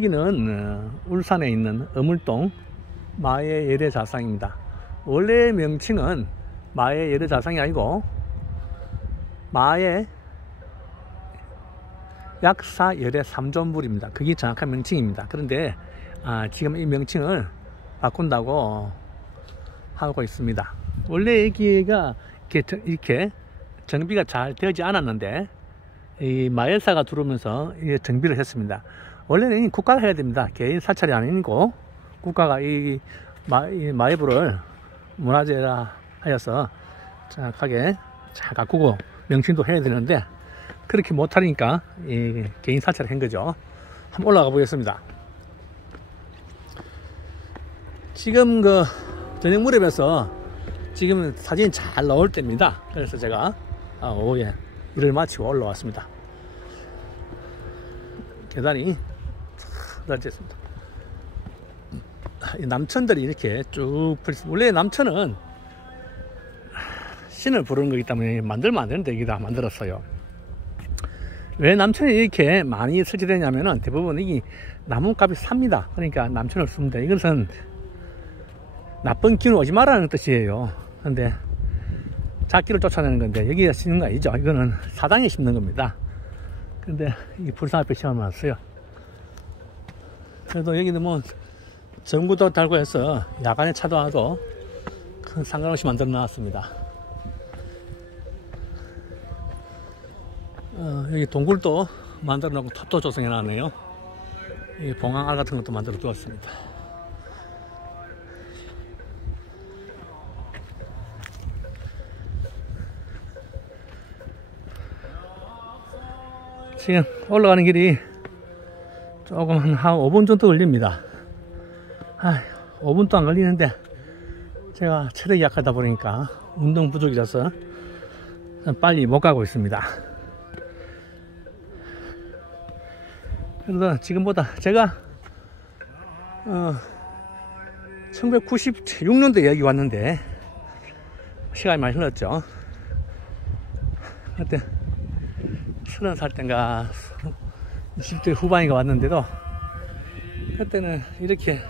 여기는 울산에 있는 어물동 마의 예대자상입니다. 원래 명칭은 마의 예대자상이 아니고 마의 약사 열애 삼존불입니다. 그게 정확한 명칭입니다. 그런데 지금 이 명칭을 바꾼다고 하고 있습니다. 원래 여기가 이렇게 정비가 잘 되지 않았는데 이 마열사가 들어오면서 정비를 했습니다. 원래는 국가가 해야 됩니다. 개인 사찰이 아니고 국가가 이 마예불을 문화재라 하여서 정확하게 잘 가꾸고 명칭도 해야 되는데 그렇게 못하니까 개인 사찰을 한 거죠. 한번 올라가 보겠습니다. 지금 저녁 무렵에서 지금 사진이 잘 나올 때입니다. 그래서 제가 오후에 일을 마치고 올라왔습니다. 계단이 넓어졌습니다. 남천들이 이렇게 쭉 원래 남천은 신을 부르는 거기 때문에 만들면 안 되는데 여기다 만들었어요. 왜 남천이 이렇게 많이 설치되냐면은 대부분 이 나무값이 삽니다. 그러니까 남천을 씁니다. 이것은 나쁜 기운 오지 말라는 뜻이에요. 근데 작기를 쫓아내는 건데 여기가 심는 거 아니죠. 이거는 사당에 심는 겁니다. 근데 이 불상 앞에 심어놨어요. 그래도 여기는 뭐 전구도 달고 해서 야간에 차도하고 큰 상관없이 만들어 놨습니다. 여기 동굴도 만들어 놓고 탑도 조성해 놨네요. 이 봉황알 같은 것도 만들어 두었습니다. 지금 올라가는 길이 조금 한 5분 정도 걸립니다. 5분도 안 걸리는데 제가 체력이 약하다 보니까 운동 부족이라서 빨리 못 가고 있습니다. 그래서 지금보다 제가 1996년도에 여기 왔는데 시간이 많이 흘렀죠. 그때 30살 땐가 20대 후반인가 왔는데도 그때는 이렇게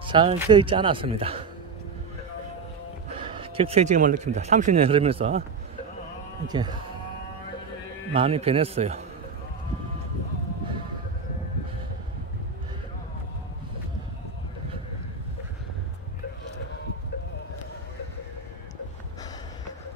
잘 되어 있지 않았습니다. 격세지감을 느낍니다. 30년 흐르면서 이렇게 많이 변했어요.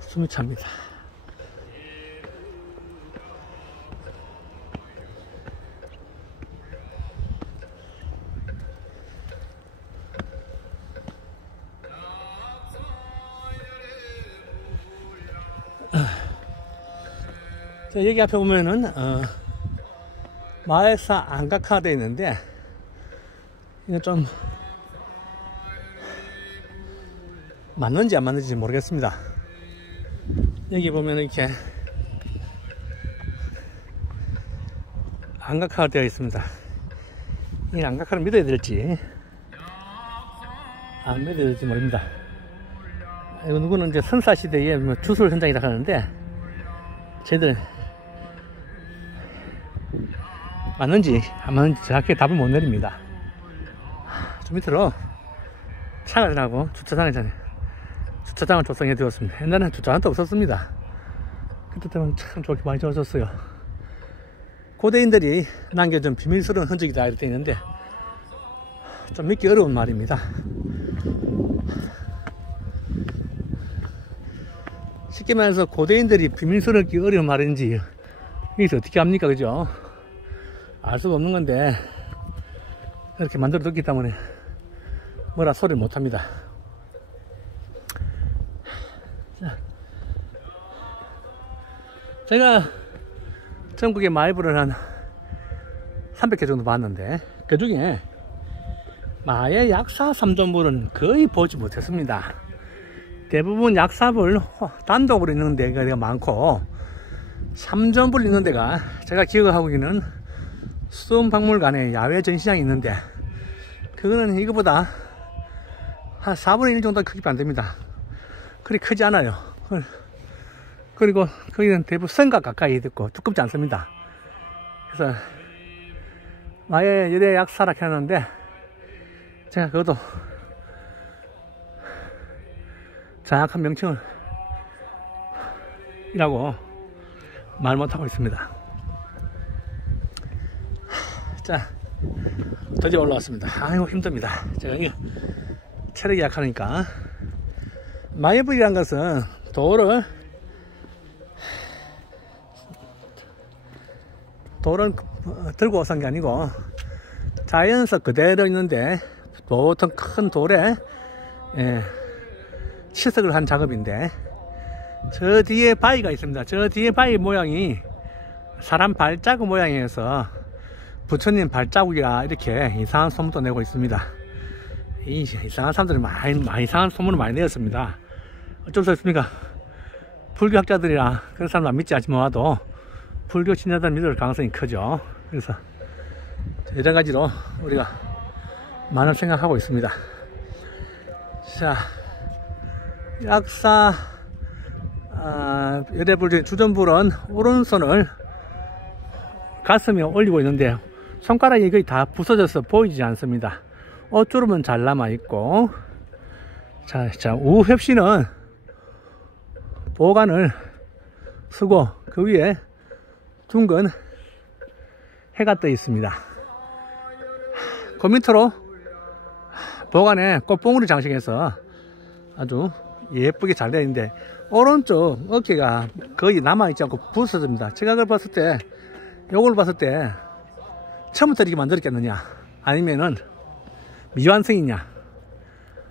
숨이 찹니다. 여기 앞에 보면은 마약사 안각화가 되어 있는데 이거 좀 맞는지 안 맞는지 모르겠습니다. 여기 보면 이렇게 안각화가 되어 있습니다. 이 안각화를 믿어야 될지 안 믿어야 될지 모릅니다. 이거 누구는 이제 선사시대에 주술 현장이라 하는데 저희들 맞는지 안 맞는지 정확하게 답을 못 내립니다. 저 밑으로 차가 지나고 주차장을 조성해 두었습니다. 옛날에는 주차장도 없었습니다. 그때 때문에 참 좋게 많이 좋아졌어요. 고대인들이 남겨준 비밀스러운 흔적이다 이렇게 있는데 좀 믿기 어려운 말입니다. 쉽게 말해서 고대인들이 비밀스럽기 어려운 말인지 여기서 어떻게 합니까? 그죠? 알 수가 없는 건데 이렇게 만들어 뒀기 때문에 뭐라 소리를 못 합니다. 자, 제가 전국의 마예불을 한 300개 정도 봤는데 그 중에 마의 약사 삼존불은 거의 보지 못했습니다. 대부분 약사불 단독으로 있는 데가 많고 삼존불 있는 데가 제가 기억하고 있는 수원박물관에 야외 전시장이 있는데 그거는 이거보다 한 4분의 1 정도 크기밖에 안 됩니다. 그리 크지 않아요. 그리고 거기는 대부분 성곽 가까이 있고 두껍지 않습니다. 그래서 마의 열애 약사라 했는데 제가 그것도 정확한 명칭을 이라고 말 못하고 있습니다. 자, 드디어 올라왔습니다. 아이고 힘듭니다. 제가 이거 체력이 약하니까. 마이불이란 것은 돌을 들고 오선 게 아니고 자연석 그대로 있는데 보통 큰 돌에 치석을 한 작업인데, 저 뒤에 바위가 있습니다. 저 뒤에 바위 모양이 사람 발자국 모양이어서 부처님 발자국이라 이렇게 이상한 소문도 내고 있습니다. 이상한 사람들이 많이 이상한 소문을 많이 내었습니다. 어쩔 수 없습니까? 불교학자들이라 그런 사람은 믿지 않지 못해도 불교 신자들은 믿을 가능성이 크죠. 그래서 여러 가지로 우리가 많은 생각하고 있습니다. 자, 약사 열애불 중에 주전불은 오른손을 가슴에 올리고 있는데 손가락이 거의 다 부서져서 보이지 않습니다. 옷주름은 잘 남아있고, 자, 우협시는 보관을 쓰고 그 위에 둥근 해가 떠 있습니다. 그 밑으로 보관에 꽃봉오리 장식해서 아주 예쁘게 잘 되어 있는데, 오른쪽 어깨가 거의 남아있지 않고 부서집니다. 제가 그걸 봤을 때, 요걸 봤을 때 처음부터 이렇게 만들었겠느냐, 아니면은 미완성이냐,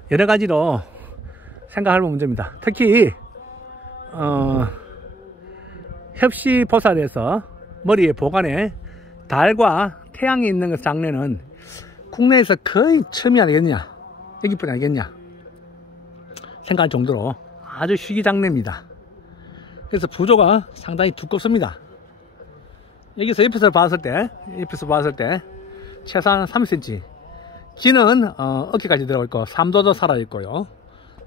여러 가지로 생각할 문제입니다. 특히 협시보살에서 머리에 보관에 달과 태양이 있는 그 장례는 국내에서 거의 처음이 아니겠냐, 여기뿐이 아니겠냐 생각할 정도로 아주 희귀장례입니다. 그래서 부조가 상당히 두껍습니다. 여기서 옆에서 봤을 때 최소한 30cm, 기는 어깨까지 들어가 있고 3도도 살아 있고요.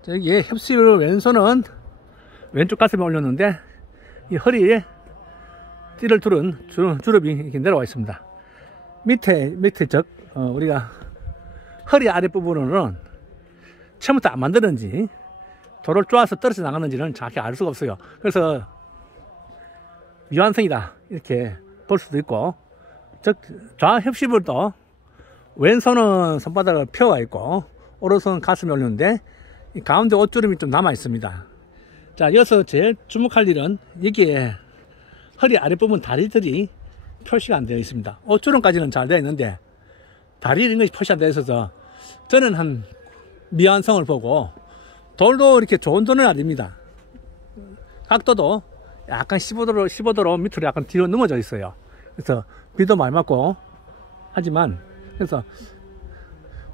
여기에 협시를 왼손은 왼쪽 가슴에 올렸는데 이 허리에 띠를 두른 주름이 이렇게 내려와 있습니다. 밑에 우리가 허리 아랫부분은 처음부터 안 만드는지 돌을 쪼아서 떨어져 나갔는지는 정확히 알 수가 없어요. 그래서 미완성이다 이렇게 볼 수도 있고, 즉 좌협시불도 왼손은 손바닥을 펴와 있고 오른손은 가슴에 올렸는데 이 가운데 옷주름이 좀 남아 있습니다. 자, 여기서 제일 주목할 일은 여기에 허리 아랫부분 다리들이 표시가 안 되어 있습니다. 옷주름까지는 잘 되어 있는데 다리 이런 것이 표시 안 되어 있어서 저는 한 미완성을 보고, 돌도 이렇게 좋은 돌은 아닙니다. 각도도 약간 15도로 밑으로 약간 뒤로 넘어져 있어요. 그래서 비도 많이 맞고 하지만, 그래서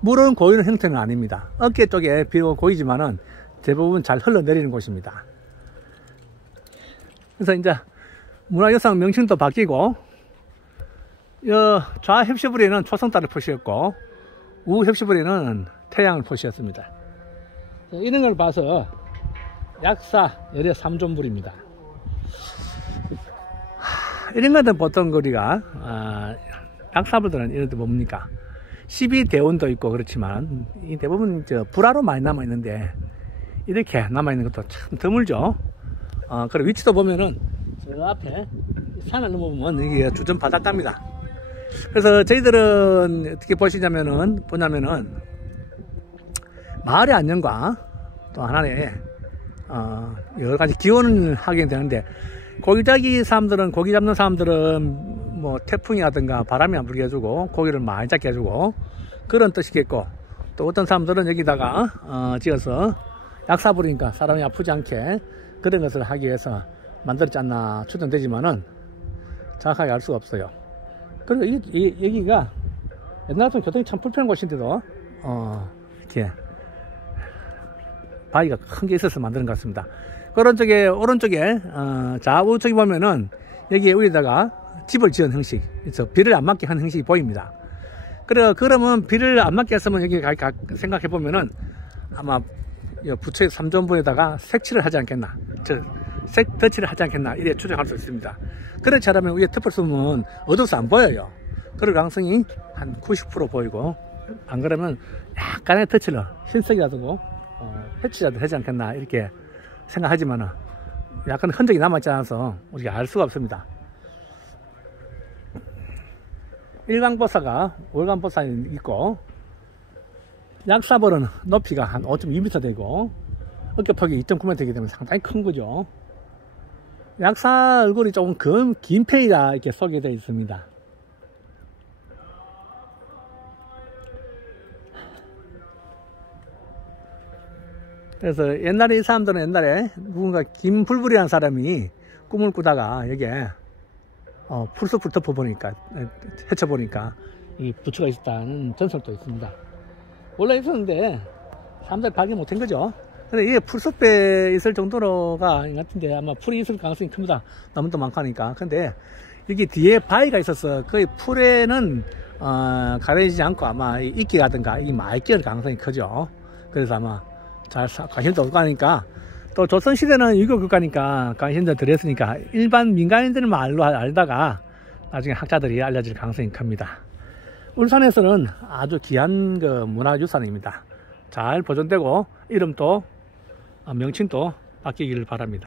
물은 고이는 형태는 아닙니다. 어깨 쪽에 비가 고이지만은 대부분 잘 흘러내리는 곳입니다. 그래서 이제 문화유산 명칭도 바뀌고, 좌협시불에는 초성달을 표시했고 우협시불에는 태양을 표시했습니다. 이런 걸 봐서 약사 열애 3존불입니다. 이런 것은 보통 우리가 약사불들은 이런 데 뭡니까, 12대운도 있고 그렇지만 이 대부분 불화로 많이 남아 있는데 이렇게 남아 있는 것도 참 드물죠. 그리고 위치도 보면은 저 앞에 산을 넘어보면 이게 주전 바닷가입니다. 그래서 저희들은 어떻게 보냐면은 마을의 안녕과 또 하나의 여러 가지 기원을 하게 되는데, 고기 잡는 사람들은 뭐 태풍이라든가 바람이 안 불게 해주고 고기를 많이 잡게 해주고 그런 뜻이겠고, 또 어떤 사람들은 여기다가 지어서 약사불이니까 사람이 아프지 않게 그런 것을 하기 위해서 만들었지 않나 추정되지만은 정확하게 알 수가 없어요. 그리고 여기가 옛날 같은 교통이 참 불편한 곳인데도 이렇게 바위가 큰 게 있어서 만드는 것 같습니다. 오른쪽에 좌우쪽에 보면은 여기에 위에다가 집을 지은 형식, 그래서 비를 안 맞게 한 형식이 보입니다. 그러면 비를 안 맞게 했으면 여기 생각해 보면은 아마 부처의 3존분에다가 색칠을 하지 않겠나, 색 덧칠을 하지 않겠나 이래 추정할 수 있습니다. 그렇지 않으면 위에 덮을 쓰면 어두워서 안 보여요. 그럴 가능성이 한 90% 보이고, 안 그러면 약간의 터치를 흰색이라도 해치라도 되지 않겠나 이렇게 생각하지만은 약간 흔적이 남았지 않아서 우리가 알 수가 없습니다. 일광보사가 월광보사 있고, 약사벌은 높이가 한 5.2m 되고 어깨폭이 2.9m 되기 때문에 상당히 큰 거죠. 약사 얼굴이 조금 긴 편이다 이렇게 소개되어 있습니다. 그래서 옛날에 이 사람들은 옛날에 누군가 김불불이라는 사람이 꿈을 꾸다가 여기에 풀숲을 덮어보니까, 헤쳐보니까 이 부처가 있었다는 전설도 있습니다. 원래 있었는데 사람들이 발견 못한 거죠. 근데 이게 풀숲에 있을 정도로가 같은데 아마 풀이 있을 가능성이 큽니다. 나무도 많고 하니까. 근데 여기 뒤에 바위가 있어서 거의 풀에는 가려지지 않고 아마 이끼라든가 이 많이 끼을 가능성이 크죠. 그래서 아마 잘 관심도 없고 하니까, 또 조선시대는 유교 국가니까 관심도 덜 했으니까 일반 민간인들은 말로 알다가 나중에 학자들이 알려질 가능성이 큽니다. 울산에서는 아주 귀한 문화유산입니다. 잘 보존되고 이름도 명칭도 바뀌기를 바랍니다.